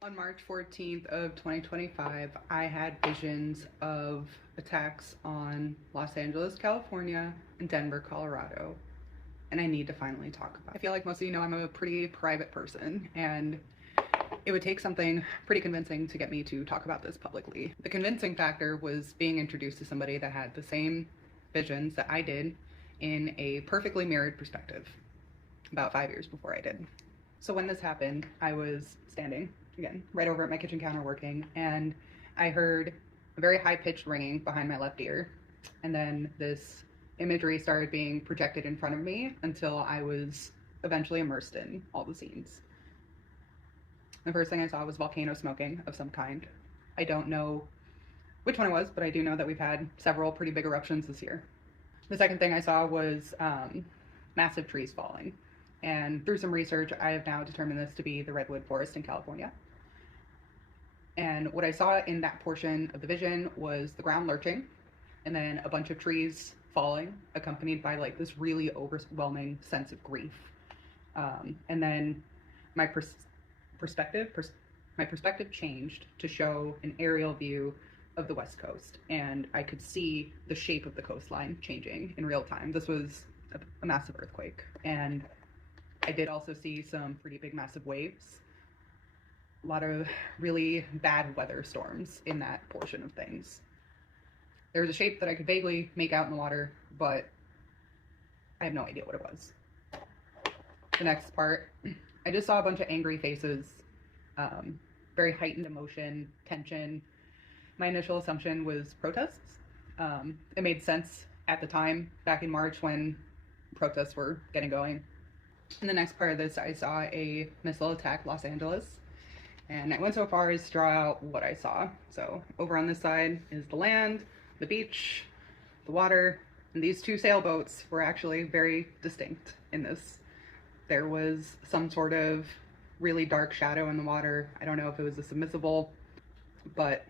On March 14th of 2025, I had visions of attacks on Los Angeles, California, and Denver, Colorado, and I need to finally talk about it. I feel like most of you know I'm a pretty private person, and it would take something pretty convincing to get me to talk about this publicly. The convincing factor was being introduced to somebody that had the same visions that I did in a perfectly mirrored perspective about 5 years before I did. So when this happened, I was standing, again, right over at my kitchen counter working, and I heard a very high-pitched ringing behind my left ear, and then this imagery started being projected in front of me until I was eventually immersed in all the scenes. The first thing I saw was volcano smoking of some kind. I don't know which one it was, but I do know that we've had several pretty big eruptions this year. The second thing I saw was massive trees falling. And through some research, I have now determined this to be the redwood forest in California. And what I saw in that portion of the vision was the ground lurching, and then a bunch of trees falling, accompanied by like this really overwhelming sense of grief. And then my perspective changed to show an aerial view of the West Coast, and I could see the shape of the coastline changing in real time. This was a massive earthquake, and I did also see some pretty big, massive waves. A lot of really bad weather storms in that portion of things. There was a shape that I could vaguely make out in the water, but I have no idea what it was. The next part, I just saw a bunch of angry faces, very heightened emotion, tension. My initial assumption was protests. It made sense at the time, back in March when protests were getting going. In the next part of this, I saw a missile attack Los Angeles, and I went so far as to draw out what I saw. So over on this side is the land, the beach, the water, and these two sailboats were actually very distinct in this. There was some sort of really dark shadow in the water. I don't know if it was a submersible, but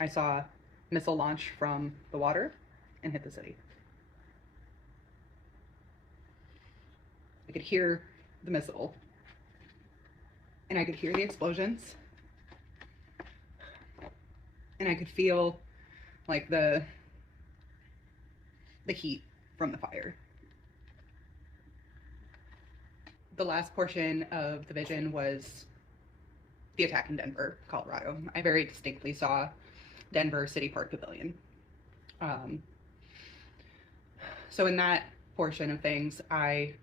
I saw missile launch from the water and hit the city. I could hear the missile, and I could hear the explosions, and I could feel like the heat from the fire. The last portion of the vision was the attack in Denver, Colorado. I very distinctly saw Denver City Park Pavilion. So in that portion of things, I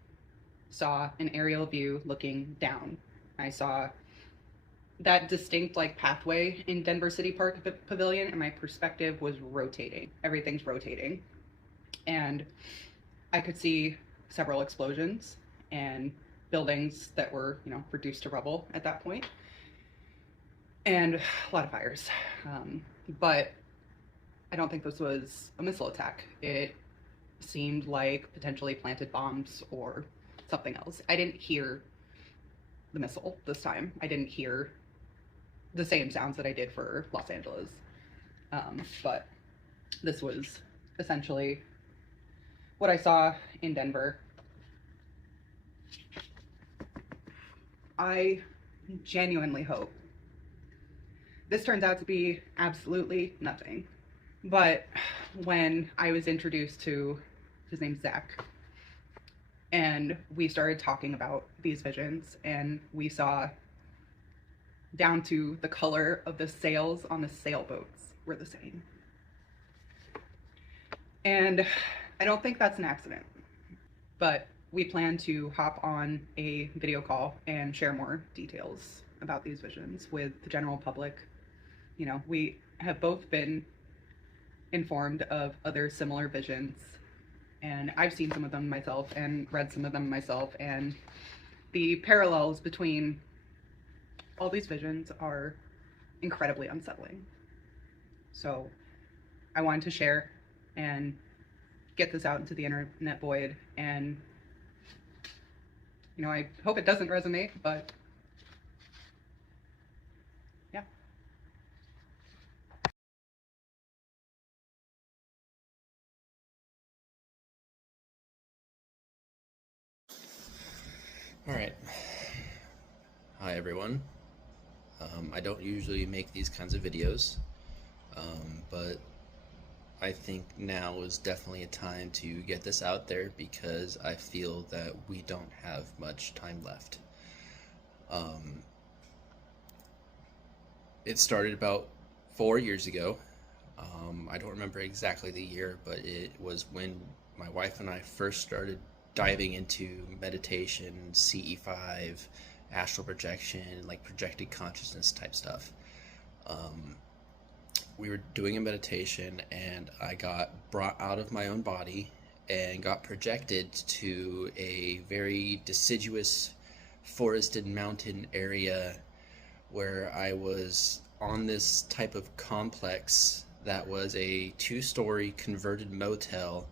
saw an aerial view looking down. I saw that distinct like pathway in Denver City Park Pavilion, and my perspective was rotating. Everything's rotating. And I could see several explosions and buildings that were, reduced to rubble at that point, and a lot of fires. But I don't think this was a missile attack. It seemed like potentially planted bombs or something else. I didn't hear the missile this time. I didn't hear the same sounds that I did for Los Angeles. But this was essentially what I saw in Denver. I genuinely hope this turns out to be absolutely nothing. But when I was introduced to, his name's Zach, and we started talking about these visions, and we saw down to the color of the sails on the sailboats were the same. And I don't think that's an accident, but we plan to hop on a video call and share more details about these visions with the general public. We have both been informed of other similar visions, and I've seen some of them myself and read some of them myself, and the parallels between all these visions are incredibly unsettling. So I wanted to share and get this out into the internet void, and I hope it doesn't resonate, but yeah. All right. Hi, everyone. I don't usually make these kinds of videos, but I think now is definitely a time to get this out there because I feel that we don't have much time left. Um, it started about 4 years ago. I don't remember exactly the year, but it was when my wife and I first started diving into meditation, CE5, astral projection, like projected consciousness type stuff. Um, we were doing a meditation, and I got brought out of my own body and got projected to a very deciduous forested mountain area where I was on this type of complex that was a 2-story converted motel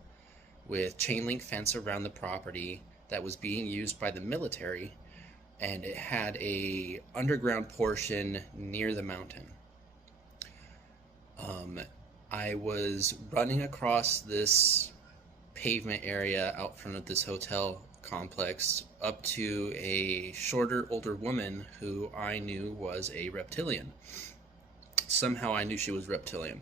with chain link fence around the property that was being used by the military, and it had a underground portion near the mountain. I was running across this pavement area out front of this hotel complex up to a shorter, older woman who I knew was a reptilian. Somehow I knew she was reptilian.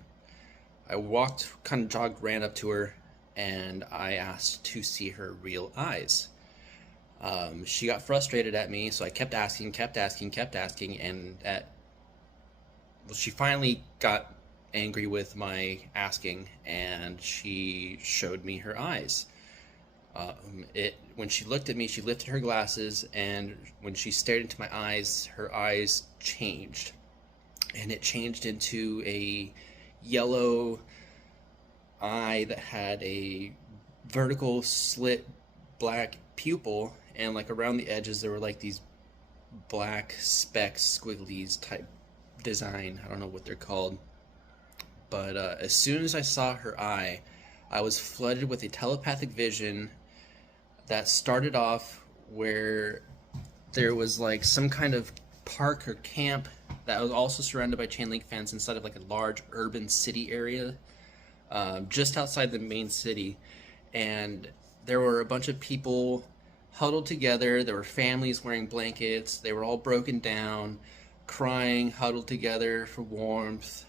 I walked, kind of jogged, ran up to her, and I asked to see her real eyes. She got frustrated at me, so I kept asking, and she finally got angry with my asking, and she showed me her eyes. When she looked at me, she lifted her glasses, and when she stared into my eyes, her eyes changed. And it changed into a yellow eye that had a vertical slit black pupil, and like around the edges there were like these black specks, squigglies type design. I don't know what they're called. But as soon as I saw her eye, I was flooded with a telepathic vision that started off where there was like some kind of park or camp that was also surrounded by chain link fence inside of like a large urban city area, just outside the main city. And there were a bunch of people huddled together. There were families wearing blankets. They were all broken down, crying, huddled together for warmth.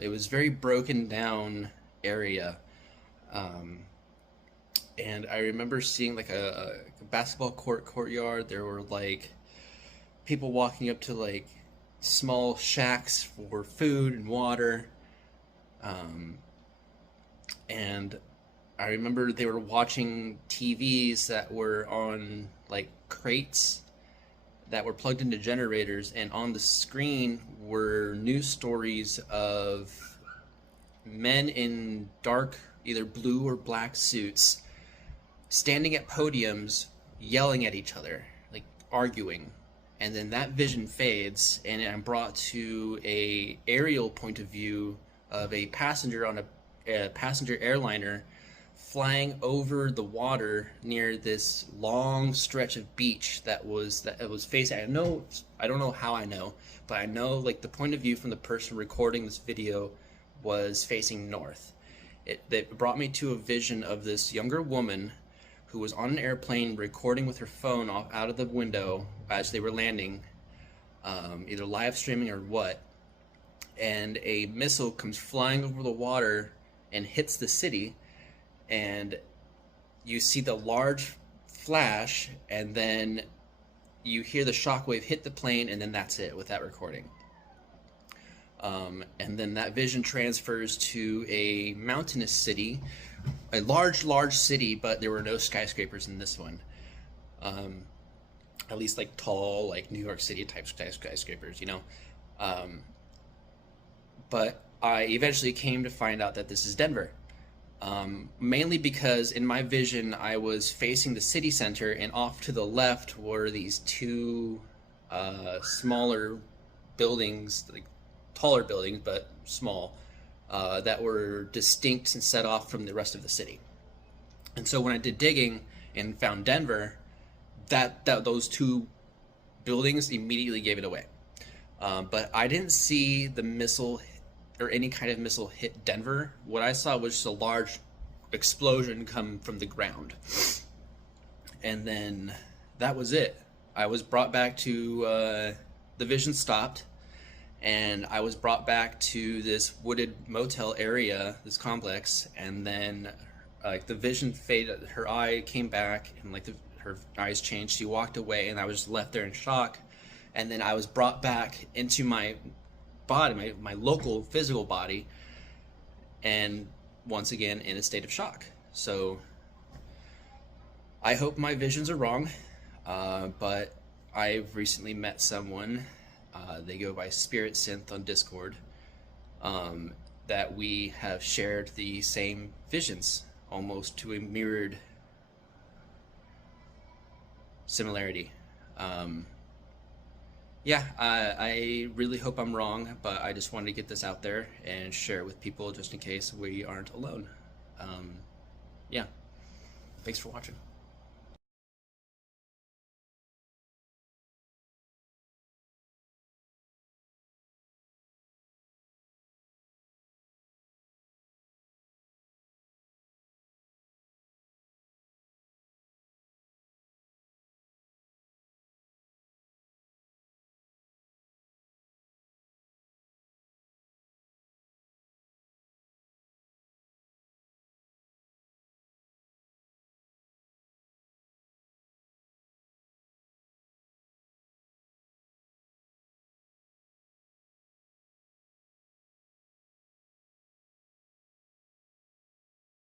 It was very broken down area. And I remember seeing like a basketball courtyard. There were like people walking up to like small shacks for food and water. And I remember they were watching TVs that were on like crates that were plugged into generators, and on the screen were news stories of men in dark, either blue or black suits, standing at podiums, yelling at each other, like arguing. And then that vision fades, and I'm brought to a aerial point of view of a passenger on a passenger airliner flying over the water near this long stretch of beach that was facing. I don't know how I know, but I know like the point of view from the person recording this video was facing north. It brought me to a vision of this younger woman who was on an airplane recording with her phone out of the window as they were landing, either live streaming or what. And a missile comes flying over the water and hits the city, and you see the large flash, and then you hear the shockwave hit the plane, and then that's it with that recording. And then that vision transfers to a mountainous city, a large city, but there were no skyscrapers in this one. At least like tall, like New York City type skyscrapers, you know. But I eventually came to find out that this is Denver. Mainly because in my vision I was facing the city center, and off to the left were these two smaller buildings, like taller buildings but small, that were distinct and set off from the rest of the city. And so when I did digging and found Denver, that those two buildings immediately gave it away. But I didn't see the missile or any kind of missile hit Denver. What I saw was just a large explosion come from the ground. And then that was it. I was brought back to, the vision stopped. and I was brought back to this wooded motel area, this complex, and then like the vision faded, her eye came back, and like her eyes changed. She walked away, and I was just left there in shock. And then I was brought back into my body, my local physical body, and once again in a state of shock. So I hope my visions are wrong, but I've recently met someone, they go by Spirit Synth on Discord, that we have shared the same visions, almost to a mirrored similarity. I really hope I'm wrong, but I just wanted to get this out there and share it with people just in case we aren't alone. Yeah, thanks for watching.